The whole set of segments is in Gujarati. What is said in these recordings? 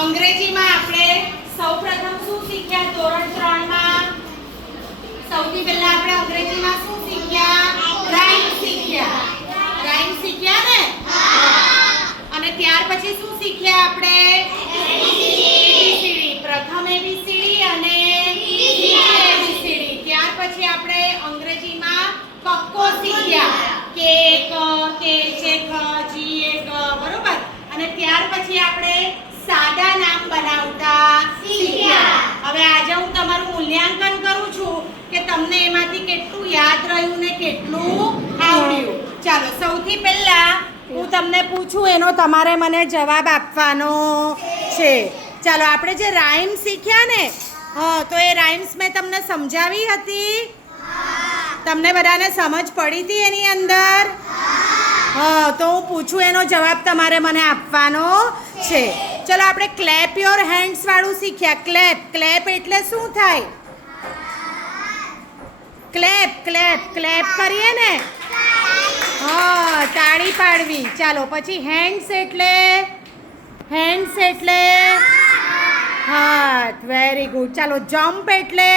અંગ્રેજીમાં આપણે સૌપ્રથમ શું શીખ્યા ધોરણ 3 માં? સૌથી પહેલા આપણે અંગ્રેજીમાં શું શીખ્યા? રાઇમ શીખ્યા. રાઇમ શીખ્યા ને? અને ત્યાર પછી શું શીખ્યા આપણે? એબીસીડી. પ્રથમ એબીસીડી અને બીજી એબીસીડી. ત્યાર પછી આપણે અંગ્રેજીમાં કક્કો શીખ્યા. કે છે ખ જી ક, બરોબર. અને ત્યાર પછી આપણે સાદા નામ બનાવતા શીખ્યા. હવે આજે હું તમારું મૂલ્યાંકન કરું છું કે તમને એમાંથી કેટલું યાદ રહ્યું ને કેટલું આવડ્યું. ચાલો, સૌથી પહેલા હું તમને પૂછું એનો તમારે મને જવાબ આપવાનો છે. ચાલો, આપણે જે રાઇમ શીખ્યા ને, તો એ રાઇમ્સ મેં તમને સમજાવી હતી. તમને બધાને સમજ પડી હતી એની અંદર? તો હું પૂછું એનો જવાબ તમારે મને આપવાનો છે. ચલો, આપણે ક્લેપ યોર હેન્ડ્સ વાળું શીખ્યા. ક્લેપ. ક્લેપ એટલે શું થાય? ક્લેપ ક્લેપ ક્લેપ કરીએ ને, તાળી પાડવી. ચાલો, પછી હેન્ડ્સ એટલે? હેન્ડ્સ એટલે હાથ. Very good. ચાલો, જમ્પ એટલે?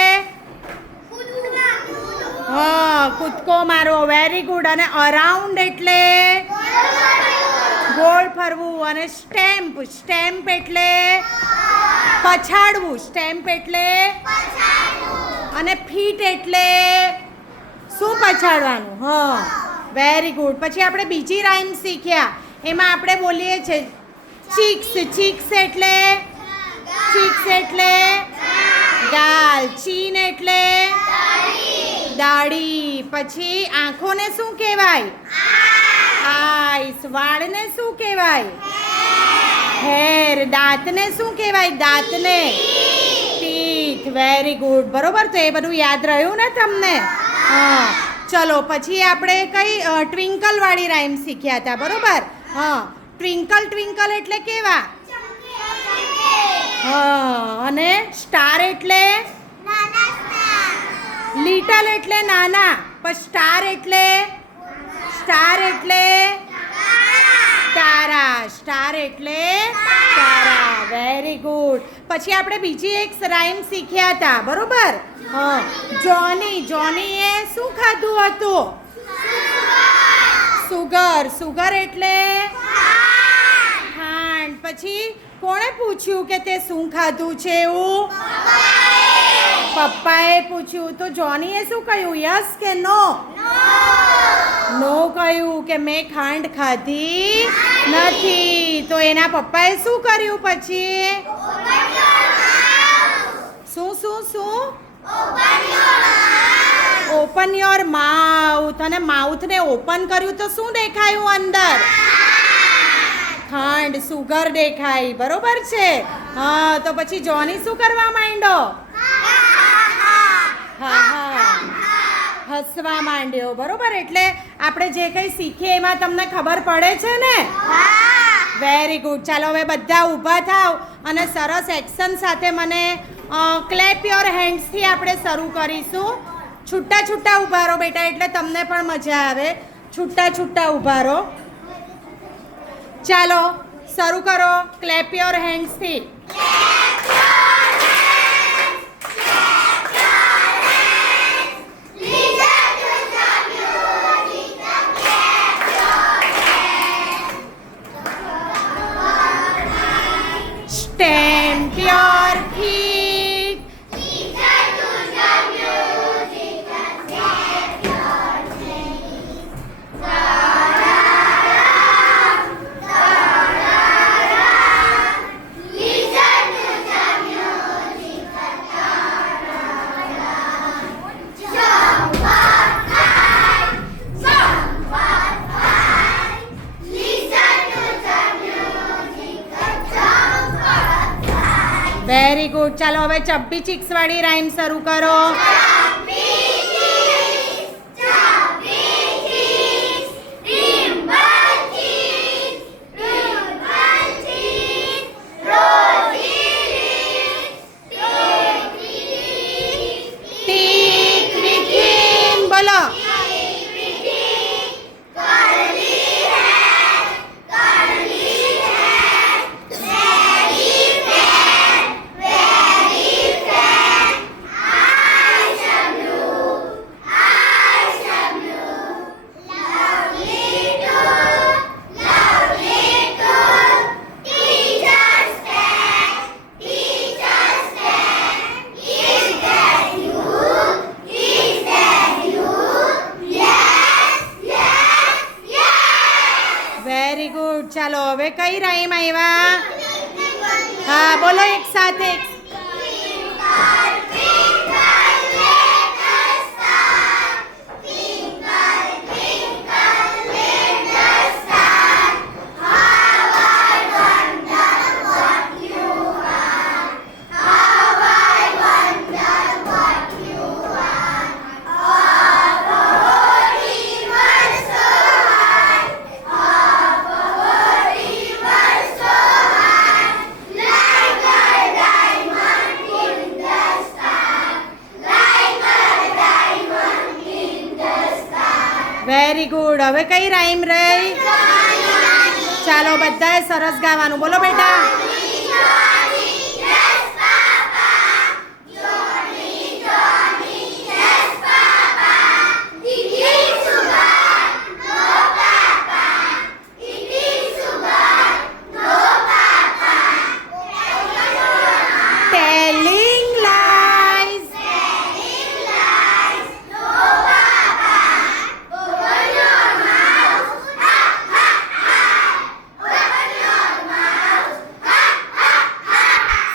કૂદકો મારો. Very good. અને અરાઉન્ડ એટલે? ગોળ ફરવું. અને સ્ટેમ્પ. સ્ટેમ્પ એટલે પછાડવું. સ્ટેમ્પ એટલે? અને ફીટ એટલે શું પછાડવાનું? Very good. પછી આપણે બીજી રાઇમ શીખ્યા. એમાં આપણે બોલીએ છીએ ચીક્સ. ચીક્સ એટલે? ચીક્સ એટલે ગાલ. ચીન એટલે દાઢી. પછી આંખોને શું કહેવાય? આઈસ. વાળને શું કહેવાય? હેર. દાંતને શું કહેવાય? દાંતને ટીથ. Very good. બરોબર. તો એ બધું યાદ રહ્યું ને તમને? ચલો, પછી આપણે કઈ ટ્વિંકલ વાળી રાઇમ શીખ્યા હતા, બરોબર? ટ્વિંકલ. ટ્વિંકલ એટલે કેવા? અને સ્ટાર એટલે? લિટલ એટલે નાના. પણ સ્ટાર એટલે? સ્ટાર એટલે તારા. સ્ટાર એટલે તારા. Very good. પછી આપણે બીજી એક રાઇમ શીખ્યા હતા, બરોબર? જોની. જોની એ શું ખાધું હતું? સુગર. સુગર એટલે ખાંડ. પછી કોણે પૂછ્યું કે તે શું ખાધું છે એવું? પપ્પાએ પૂછ્યું. તો જોનીએ શું કહ્યું? યસ કે નો? નો કહ્યું કે મેં ખાંડ ખાધી નથી. તો એના પપ્પાએ શું કર્યું પછી? શું? Open your mouth. અને માઉથને ઓપન કર્યું તો શું દેખાયું અંદર? ખાંડ. સુગર દેખાય. બરોબર છે? તો પછી જોની શું કરવા માંડ્યો? હસવા માંડ્યો. બરોબર. એટલે આપણે જે કંઈ શીખીએ એમાં તમને ખબર પડે છે ને? Very good. ચાલો, હવે બધા ઊભા થાવ અને સરસ એક્શન સાથે મને ક્લેપ યોર હેન્ડ્સથી આપણે શરૂ કરીશું. છૂટા છૂટા ઊભા રહો બેટા, એટલે તમને પણ મજા આવે. છૂટા છૂટા ઊભા રહો. ચાલો, શરૂ કરો ક્લેપ યોર હેન્ડ્સથી. Stamp your feet. Listen to the music and clap your hands. Ta-da-da, ta-da-da. Listen to the music and ta-da-da. Jump up high, jump up high. Listen to the music and jump up. Very good. ચાલો, હવે ચપ્પી ચિક્સ વાળી રાઇમ શરૂ કરો. બોલો. Curly hair, very હવે કઈ રાઈમ આવ્યા? હા બોલો એક સાથે. Very good. હવે કઈ રાઈમ રહી? ચાલો બધાએ સરસ ગાવાનું. બોલો બેટા. Telling lies.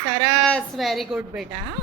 સરસ. વેરી ગુડ બેટા.